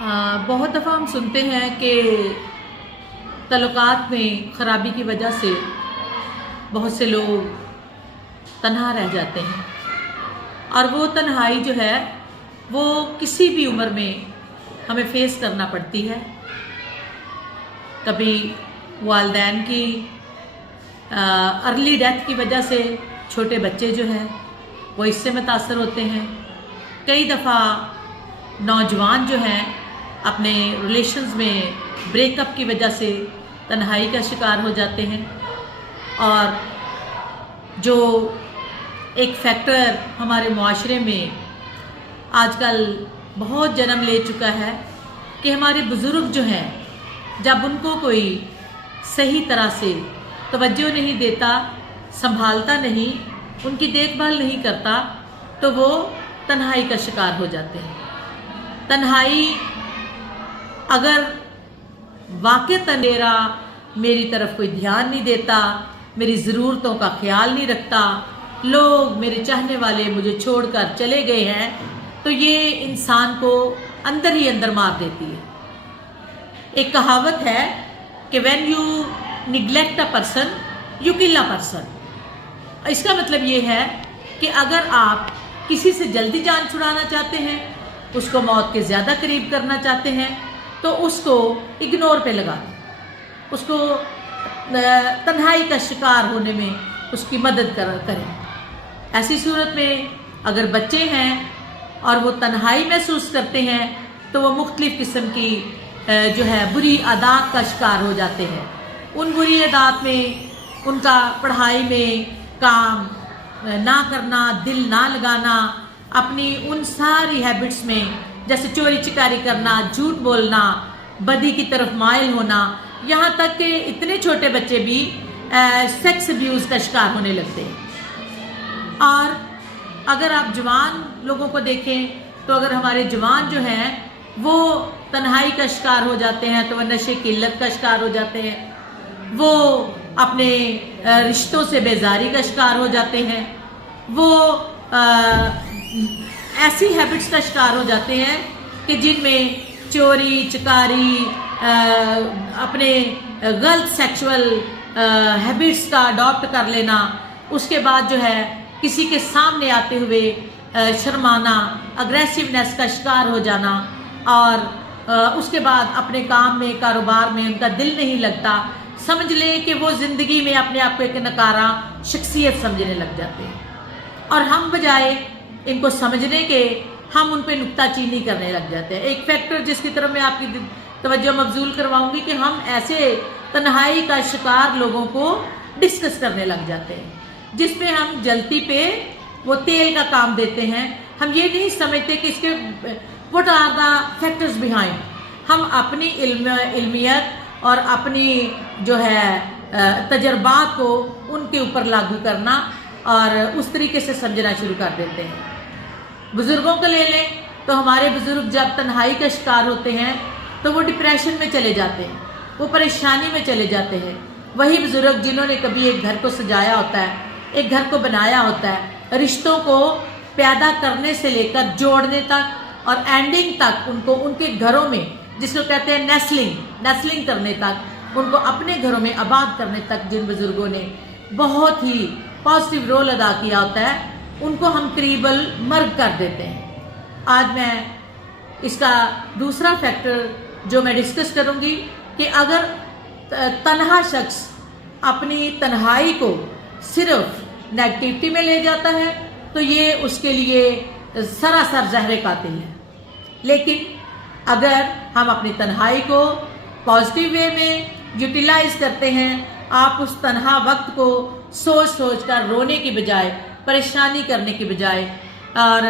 बहुत दफ़ा हम सुनते हैं कि तल्लुकात में ख़राबी की वजह से बहुत से लोग तन्हा रह जाते हैं और वो तन्हाई जो है वो किसी भी उम्र में हमें फेस करना पड़ती है। कभी वालिदैन की अर्ली डेथ की वजह से छोटे बच्चे जो हैं वो इससे मुतासर होते हैं। कई दफ़ा नौजवान जो हैं अपने रिलेशंस में ब्रेकअप की वजह से तन्हाई का शिकार हो जाते हैं। और जो एक फैक्टर हमारे मुआशरे में आजकल बहुत जन्म ले चुका है कि हमारे बुज़ुर्ग जो हैं जब उनको कोई सही तरह से तवज्जो नहीं देता, संभालता नहीं, उनकी देखभाल नहीं करता तो वो तन्हाई का शिकार हो जाते हैं। तन्हाई अगर वाक़ई मेरा मेरी तरफ कोई ध्यान नहीं देता, मेरी ज़रूरतों का ख्याल नहीं रखता, लोग मेरे चाहने वाले मुझे छोड़कर चले गए हैं, तो ये इंसान को अंदर ही अंदर मार देती है। एक कहावत है कि when you neglect a person you kill a person. इसका मतलब ये है कि अगर आप किसी से जल्दी जान छुड़ाना चाहते हैं, उसको मौत के ज़्यादा करीब करना चाहते हैं, तो उसको इग्नोर पे लगा दें, उसको तन्हाई का शिकार होने में उसकी मदद करें। ऐसी सूरत में अगर बच्चे हैं और वो तन्हाई महसूस करते हैं तो वो मुख्तलिफ़ किस्म की जो है बुरी आदत का शिकार हो जाते हैं। उन बुरी आदत में उनका पढ़ाई में काम ना करना, दिल ना लगाना, अपनी उन सारी हैबिट्स में जैसे चोरी चिकारी करना, झूठ बोलना, बदी की तरफ माइल होना, यहाँ तक कि इतने छोटे बच्चे भी सेक्स अब्यूज़ का शिकार होने लगते हैं। और अगर आप जवान लोगों को देखें तो अगर हमारे जवान जो हैं वो तन्हाई का शिकार हो जाते हैं तो वह नशे की लत का शिकार हो जाते हैं, वो अपने रिश्तों से बेजारी का शिकार हो जाते हैं, वो ऐसी हैबिट्स का शिकार हो जाते हैं कि जिनमें चोरी चिकारी, अपने गलत सेक्सुअल हैबिट्स का अडॉप्ट कर लेना, उसके बाद जो है किसी के सामने आते हुए शर्माना, अग्रेसिवनेस का शिकार हो जाना, और उसके बाद अपने काम में कारोबार में उनका दिल नहीं लगता, समझ लें कि वो ज़िंदगी में अपने आप को एक नकारा शख्सियत समझने लग जाते हैं। और हम बजाय इनको समझने के हम उन पर नुक्ताचीनी करने लग जाते हैं। एक फैक्टर जिसकी तरफ मैं आपकी तवज्जो मबजूल करवाऊंगी कि हम ऐसे तन्हाई का शिकार लोगों को डिस्कस करने लग जाते हैं जिसमें हम जलती पे वो तेल का काम देते हैं। हम ये नहीं समझते कि इसके what are the factors behind. हम अपनी इल्मियत और अपनी जो है तजर्बात को उनके ऊपर लागू करना और उस तरीके से समझना शुरू कर देते हैं। बुज़ुर्गों को ले लें तो हमारे बुज़ुर्ग जब तन्हाई का शिकार होते हैं तो वो डिप्रेशन में चले जाते हैं, वो परेशानी में चले जाते हैं। वही बुज़ुर्ग जिन्होंने कभी एक घर को सजाया होता है, एक घर को बनाया होता है, रिश्तों को पैदा करने से लेकर जोड़ने तक और एंडिंग तक उनको उनके घरों में, जिसको कहते हैं नेस्लिंग करने तक, उनको अपने घरों में आबाद करने तक जिन बुज़ुर्गों ने बहुत ही पॉजिटिव रोल अदा किया होता है, उनको हम करीबल मर्ग कर देते हैं। आज मैं इसका दूसरा फैक्टर जो मैं डिस्कस करूंगी कि अगर तन्हा शख्स अपनी तन्हाई को सिर्फ नेगेटिविटी में ले जाता है तो ये उसके लिए सरासर जहर कातिल है। लेकिन अगर हम अपनी तन्हाई को पॉजिटिव वे में यूटिलाइज करते हैं, आप उस तन्हा वक्त को सोच कर रोने की बजाय, परेशानी करने की बजाय और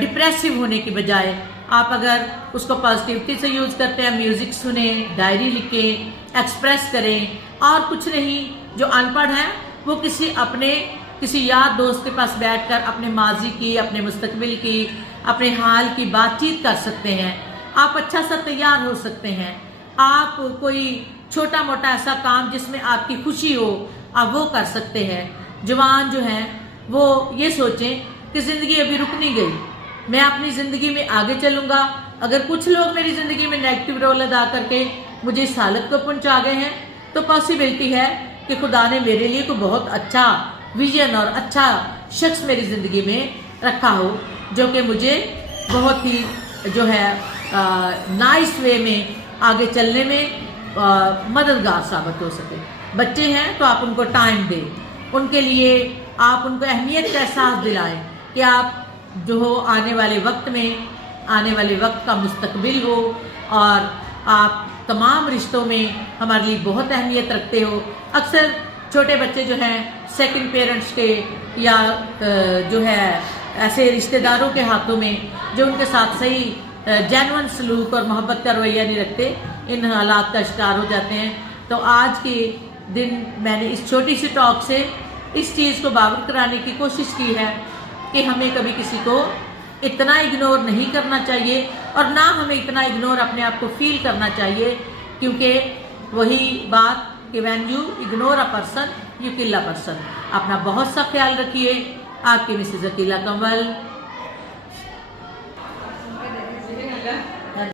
डिप्रेसिव होने की बजाय आप अगर उसको पॉजिटिविटी से यूज़ करते हैं, म्यूज़िक सुने, डायरी लिखें, एक्सप्रेस करें, और कुछ नहीं, जो अनपढ़ हैं वो किसी यार दोस्त के पास बैठकर अपने माजी की, अपने मुस्तकबिल की, अपने हाल की बातचीत कर सकते हैं। आप अच्छा सा तैयार हो सकते हैं। आप कोई छोटा मोटा ऐसा काम जिसमें आपकी खुशी हो आप वो कर सकते हैं। जवान जो हैं वो ये सोचें कि ज़िंदगी अभी रुक नहीं गई, मैं अपनी ज़िंदगी में आगे चलूँगा, اگر کچھ لوگ میری زندگی میں نیگیٹو رول ادا کر کے مجھے اس حالت کو پہنچا گئے ہیں تو پاسبلٹی ہے کہ خدا نے میرے لیے کوئی بہت اچھا ویژن اور اچھا شخص میری زندگی میں رکھا ہو جو کہ مجھے بہت ہی جو ہے نائس وے میں آگے چلنے میں مددگار ثابت ہو سکے. بچے ہیں تو آپ ان کو ٹائم دیں، ان کے لیے آپ ان کو اہمیت کا احساس دلائیں کہ آپ جو ہو آنے والے وقت کا مستقبل ہو، اور آپ تمام رشتوں میں ہمارے لیے بہت اہمیت رکھتے ہو. اکثر چھوٹے بچے جو ہیں سیکنڈ پیرنٹس کے یا جو ہے ایسے رشتہ داروں کے ہاتھوں میں جو ان کے ساتھ صحیح جینون سلوک اور محبت کا رویہ نہیں رکھتے، ان حالات کا شکار ہو جاتے ہیں. تو آج کے دن میں نے اس چھوٹی سی ٹاک سے اس چیز کو باور کرانے کی کوشش کی ہے کہ ہمیں کبھی کسی کو اتنا اگنور نہیں کرنا چاہیے، اور نہ ہمیں اتنا اگنور اپنے آپ کو فیل کرنا چاہیے، کیونکہ وہی بات کہ when you ignore a person you کل اے پرسن. اپنا بہت سا خیال رکھیے. آپ کی مسز عقیلہ کنول.